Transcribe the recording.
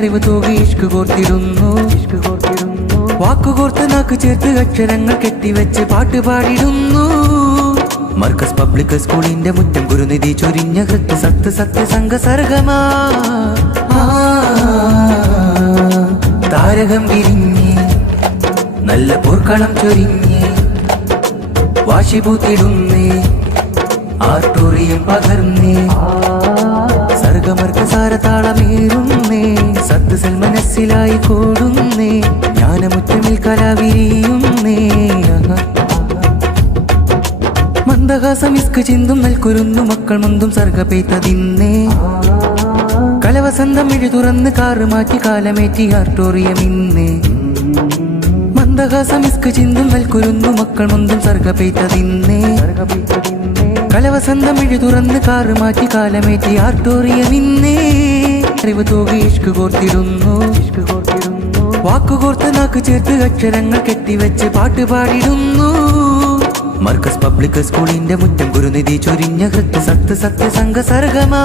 അറിവ് തൂകി ഇഷ്ക് കോർത്തിടുന്നു വാക്കുകോർത്ത് നാക്ക് ചേർത്ത് അക്ഷരങ്ങൾ കെട്ടിവെച്ച് പാട്ട് പാടിടുന്നു. മർക്കസ് പബ്ലിക് സ്കൂളിന്റെ മുറ്റം ഗുരുനിധി ചൊരിഞ്ഞ കൃത്യ സത്യസംഘ സർഗമാ താരകം വിരിഞ്ഞ് നല്ല പോർക്കളം ചൊരിഞ്ഞ് വാശിപൂത്തിടുന്നേ ആർട്ടോറിയം പകർന്നേ സർഗമർക്കസാര താളമേറുന്നേ സത്യസൽ മനസ്സിലായി കൂടുന്നേ ജ്ഞാനമുറ്റമിൽ കലാവിരിയുന്നേ. മന്ദഹാസം ഇസ്ക് ചിന്തും നൽകുരുന്നു മക്കൾ മുന്തും സർഗപെയ്ത്തതിന്നേ കലവസന്തം ഇഴു തുറന്ന് കാറ് മാറ്റി കാലമേറ്റി ആർട്ടോറിയം ഇന്നേ. മന്ദഹാസം ഇസ്ക് ചിന്തും നൽകുരുന്നു മക്കൾ മുന്തും സർഗപെയ്ത്തതിന്നേ കലവസന്തം ഇഴു തുറന്ന് കാറ് മാറ്റി കാലമേറ്റി ആർട്ടോറിയം ഇന്നേ. അറിവ് തൂകി ഇഷ്ക് കോർത്തിടുന്നു വാക്കുകോർത്ത് നാക്ക് ചേർത്ത് അക്ഷരങ്ങൾ കെട്ടിവെച്ച് പാട്ട് പാടിടുന്നു. മർക്കസ് പബ്ലിക് സ്കൂളിന്റെ മുറ്റം ഗുരുനിധി ചൊരിഞ്ഞ കൃത്യ സത്യസംഘ സർഗമാ